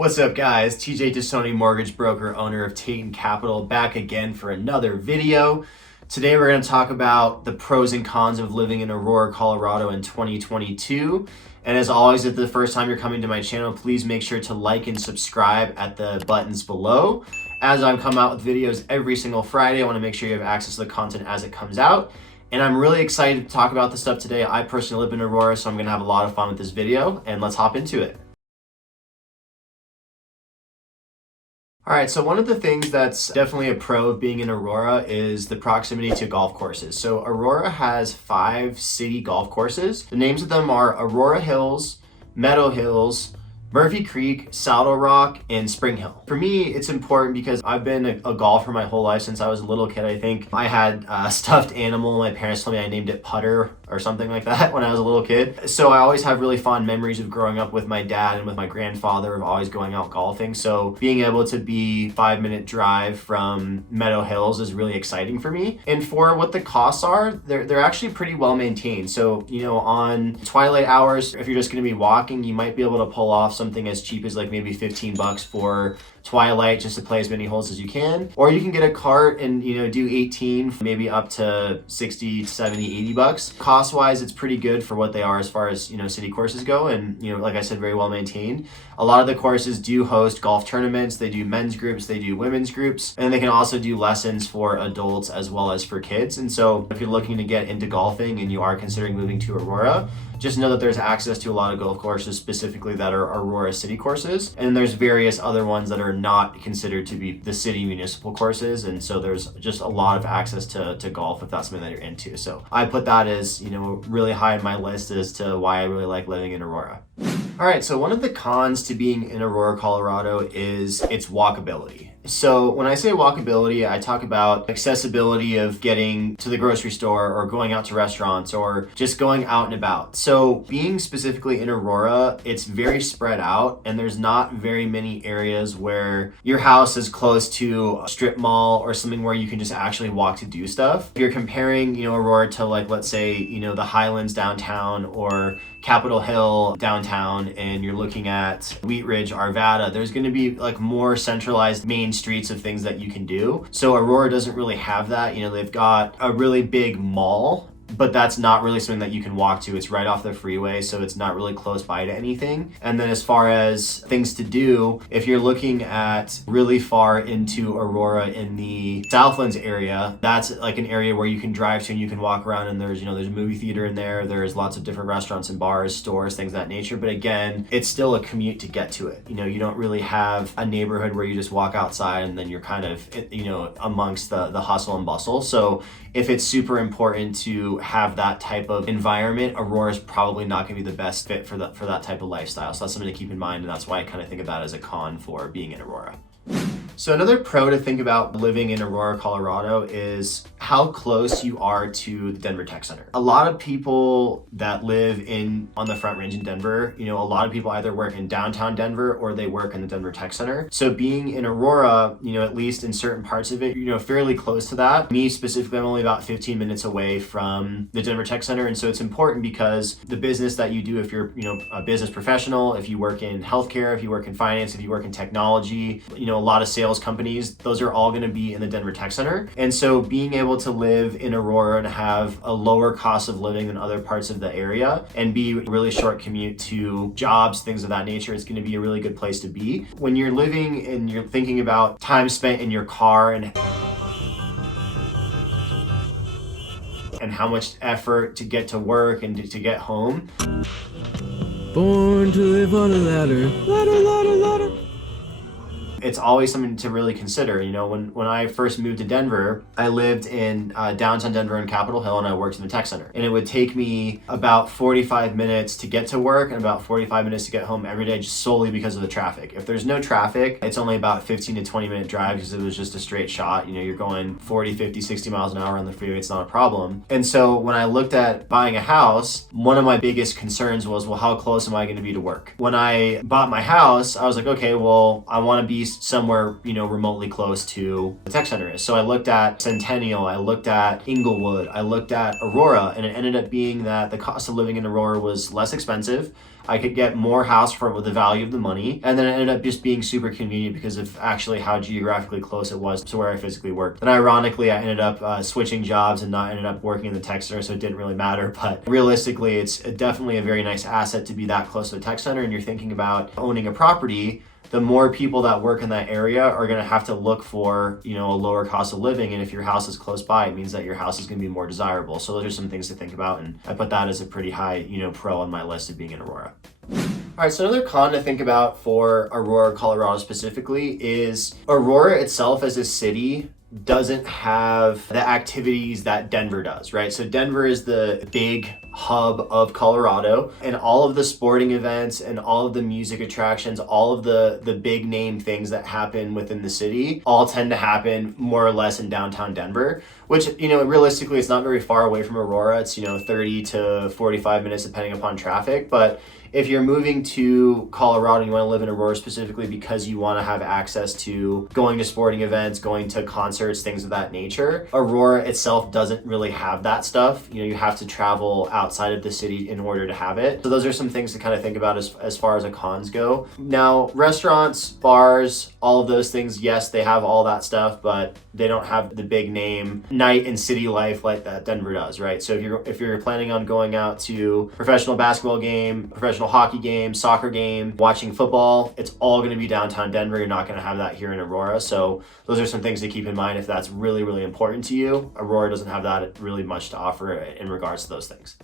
What's up, guys? TJ Tassone, mortgage broker, owner of Tate & Capital, back again for another video. Today we're going to talk about the pros and cons of living in Aurora, Colorado in 2022. And as always, if the first time you're coming to my channel, please make sure to like and subscribe at the buttons below. As I come out with videos every single Friday, I want to make sure you have access to the content as it comes out. And I'm really excited to talk about this stuff today. I personally live in Aurora, so I'm going to have a lot of fun with this video, and let's hop into it. All right, so one of the things that's definitely a pro of being in Aurora is the proximity to golf courses. So Aurora has 5 city golf courses. The names of them are Aurora Hills, Meadow Hills, Murphy Creek, Saddle Rock, and Spring Hill. For me, it's important because I've been a golfer my whole life since I was a little kid. I think I had a stuffed animal. My parents told me I named it Putter or something like that when I was a little kid. So I always have really fond memories of growing up with my dad and with my grandfather of always going out golfing. So being able to be 5-minute drive from Meadow Hills is really exciting for me. And for what the costs are, they're actually pretty well maintained. So, you know, on twilight hours, if you're just gonna be walking, you might be able to pull off something as cheap as like maybe $15 for twilight just to play as many holes as you can, or you can get a cart and, you know, do 18, maybe up to 60, 70, 80 bucks. Cost wise, it's pretty good for what they are as far as, you know, city courses go, and, you know, like I said, very well maintained. A lot of the courses do host golf tournaments. They do men's groups, they do women's groups, and they can also do lessons for adults as well as for kids. And so if you're looking to get into golfing and you are considering moving to Aurora, just know that there's access to a lot of golf courses specifically that are Aurora city courses, and there's various other ones that are not considered to be the city municipal courses, and so there's just a lot of access to golf if that's something that you're into. So I put that as, you know, really high on my list as to why I really like living in Aurora. All right, so one of the cons to being in Aurora, Colorado is its walkability. So when I say walkability, I talk about accessibility of getting to the grocery store or going out to restaurants or just going out and about. So being specifically in Aurora, it's very spread out, and there's not very many areas where your house is close to a strip mall or something where you can just actually walk to do stuff. If you're comparing, you know, Aurora to, like, let's say, you know, the Highlands downtown or Capitol Hill downtown, and you're looking at Wheat Ridge, Arvada, there's going to be like more centralized main streets of things that you can do. So Aurora doesn't really have that. You know, they've got a really big mall, but that's not really something that you can walk to. It's right off the freeway, so it's not really close by to anything. And then as far as things to do, if you're looking at really far into Aurora in the Southlands area, that's like an area where you can drive to and you can walk around, and there's, you know, there's a movie theater in there, there's lots of different restaurants and bars, stores, things of that nature. But again, it's still a commute to get to it. You know, you don't really have a neighborhood where you just walk outside and then you're kind of, you know, amongst the hustle and bustle. So if it's super important to have that type of environment, Aurora is probably not going to be the best fit for that type of lifestyle. So that's something to keep in mind, and that's why I kind of think of that as a con for being in Aurora. So another pro to think about living in Aurora, Colorado is how close you are to the Denver Tech Center. A lot of people that live on the Front Range in Denver, you know, a lot of people either work in downtown Denver or they work in the Denver Tech Center. So being in Aurora, you know, at least in certain parts of it, you know, fairly close to that. Me specifically, I'm only about 15 minutes away from the Denver Tech Center. And so it's important because the business that you do, if you're, you know, a business professional, if you work in healthcare, if you work in finance, if you work in technology, you know, a lot of sales companies, those are all going to be in the Denver Tech Center. And so being able to live in Aurora and have a lower cost of living than other parts of the area and be a really short commute to jobs, things of that nature, is going to be a really good place to be. When you're living and you're thinking about time spent in your car and how much effort to get to work and to get home. Born to live on a ladder, ladder, ladder, ladder. It's always something to really consider. You know, when I first moved to Denver, I lived in downtown Denver in Capitol Hill, and I worked in the tech center. And it would take me about 45 minutes to get to work and about 45 minutes to get home every day, just solely because of the traffic. If there's no traffic, it's only about 15 to 20 minute drive because it was just a straight shot. You know, you're going 40, 50, 60 miles an hour on the freeway. It's not a problem. And so when I looked at buying a house, one of my biggest concerns was, well, how close am I going to be to work? When I bought my house, I was like, okay, well, I want to be least somewhere, remotely close to the tech center is. So I looked at Centennial, I looked at Inglewood, I looked at Aurora, and it ended up being that the cost of living in Aurora was less expensive. I could get more house for the value of the money. And then it ended up just being super convenient because of actually how geographically close it was to where I physically worked. And ironically, I ended up switching jobs and not ended up working in the tech center, so it didn't really matter. But realistically, it's definitely a very nice asset to be that close to a tech center. And you're thinking about owning a property, the more people that work in that area are going to have to look for, a lower cost of living. And if your house is close by, it means that your house is going to be more desirable. So those are some things to think about. And I put that as a pretty high, pro on my list of being in Aurora. All right, so another con to think about for Aurora, Colorado specifically is Aurora itself as a city doesn't have the activities that Denver does, right? So Denver is the big hub of Colorado, and all of the sporting events and all of the music attractions, all of the big name things that happen within the city all tend to happen more or less in downtown Denver, which, realistically it's not very far away from Aurora. It's, 30 to 45 minutes depending upon traffic. But if you're moving to Colorado and you want to live in Aurora specifically because you want to have access to going to sporting events, going to concerts, things of that nature, Aurora itself doesn't really have that stuff. You have to travel outside of the city in order to have it. So those are some things to kind of think about as far as the cons go. Now, restaurants, bars, all of those things, yes, they have all that stuff, but they don't have the big name night and city life like that Denver does, right? So if you're planning on going out to professional basketball game, professional hockey game, soccer game, watching football, it's all going to be downtown Denver. You're not going to have that here in Aurora. So those are some things to keep in mind if that's really, really important to you. Aurora doesn't have that really much to offer in regards to those things.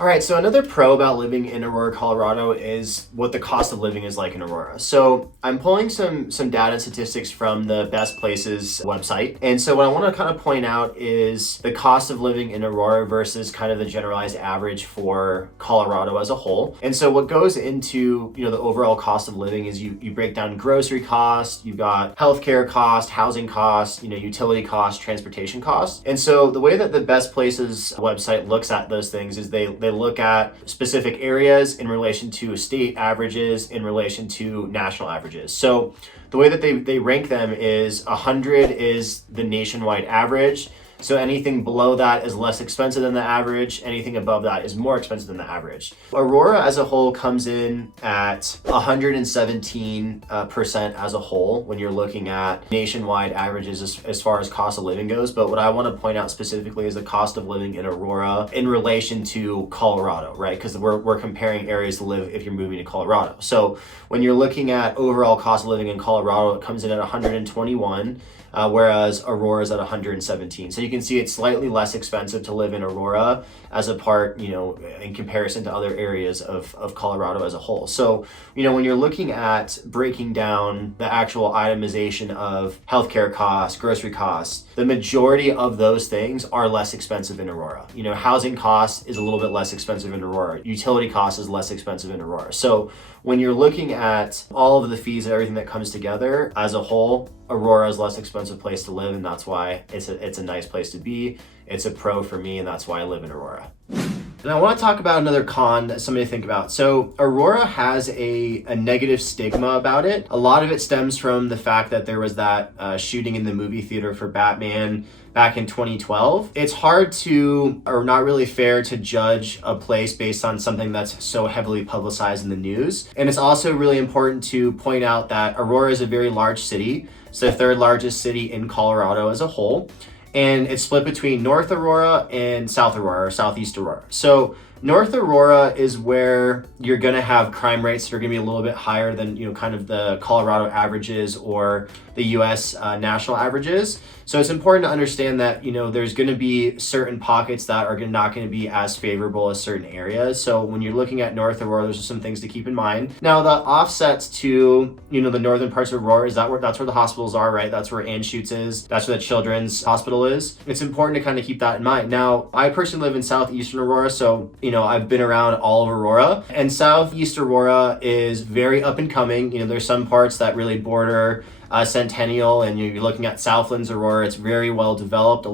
All right, so another pro about living in Aurora, Colorado is what the cost of living is like in Aurora. So I'm pulling some data and statistics from the Best Places website. And so what I want to kind of point out is the cost of living in Aurora versus kind of the generalized average for Colorado as a whole. And so what goes into, the overall cost of living is you break down grocery costs, you've got healthcare costs, housing costs, utility costs, transportation costs. And so the way that the Best Places website looks at those things is they look at specific areas in relation to state averages, in relation to national averages. So the way that they rank them is 100 is the nationwide average. So anything below that is less expensive than the average. Anything above that is more expensive than the average. Aurora as a whole comes in at 117% as a whole when you're looking at nationwide averages as far as cost of living goes. But what I want to point out specifically is the cost of living in Aurora in relation to Colorado, right? Because we're comparing areas to live if you're moving to Colorado. So when you're looking at overall cost of living in Colorado, it comes in at 121. Whereas Aurora is at 117. So you can see it's slightly less expensive to live in Aurora as a part, in comparison to other areas of Colorado as a whole. So, when you're looking at breaking down the actual itemization of healthcare costs, grocery costs, the majority of those things are less expensive in Aurora. Housing costs is a little bit less expensive in Aurora. Utility costs is less expensive in Aurora. So when you're looking at all of the fees and everything that comes together as a whole, Aurora is a less expensive place to live, and that's why it's a nice place to be. It's a pro for me, and that's why I live in Aurora. And I want to talk about another con that somebody to think about. So Aurora has a negative stigma about it. A lot of it stems from the fact that there was that shooting in the movie theater for Batman back in 2012. It's hard to, or not really fair to judge a place based on something that's so heavily publicized in the news. And it's also really important to point out that Aurora is a very large city. It's the third largest city in Colorado as a whole. And it's split between North Aurora and South Aurora, or Southeast Aurora. So North Aurora is where you're going to have crime rates that are going to be a little bit higher than, kind of the Colorado averages or the US national averages. So it's important to understand that, there's going to be certain pockets that are not going to be as favorable as certain areas. So when you're looking at North Aurora, there's some things to keep in mind. Now, the offsets to, the northern parts of Aurora, that's where the hospitals are, right? That's where Anschutz is. That's where the Children's Hospital is. It's important to kind of keep that in mind. Now, I personally live in southeastern Aurora, so, I've been around all of Aurora, and southeast Aurora is very up and coming. There's some parts that really border Centennial and you're looking at Southlands Aurora, it's very well developed.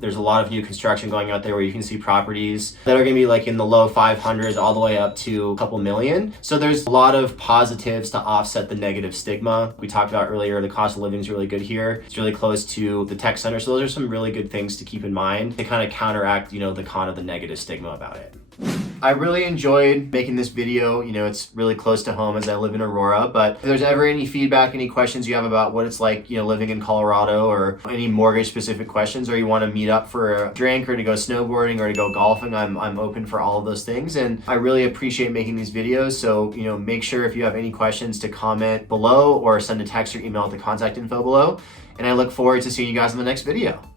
There's a lot of new construction going out there where you can see properties that are gonna be like in the low 500s all the way up to a couple million. So there's a lot of positives to offset the negative stigma. We talked about earlier, the cost of living is really good here. It's really close to the tech center. So those are some really good things to keep in mind to kind of counteract, the con of the negative stigma about it. I really enjoyed making this video. It's really close to home as I live in Aurora, but if there's ever any feedback, any questions you have about what it's like, living in Colorado, or any mortgage specific questions, or you want to meet up for a drink or to go snowboarding or to go golfing, I'm open for all of those things. And I really appreciate making these videos. So, make sure if you have any questions to comment below or send a text or email at the contact info below. And I look forward to seeing you guys in the next video.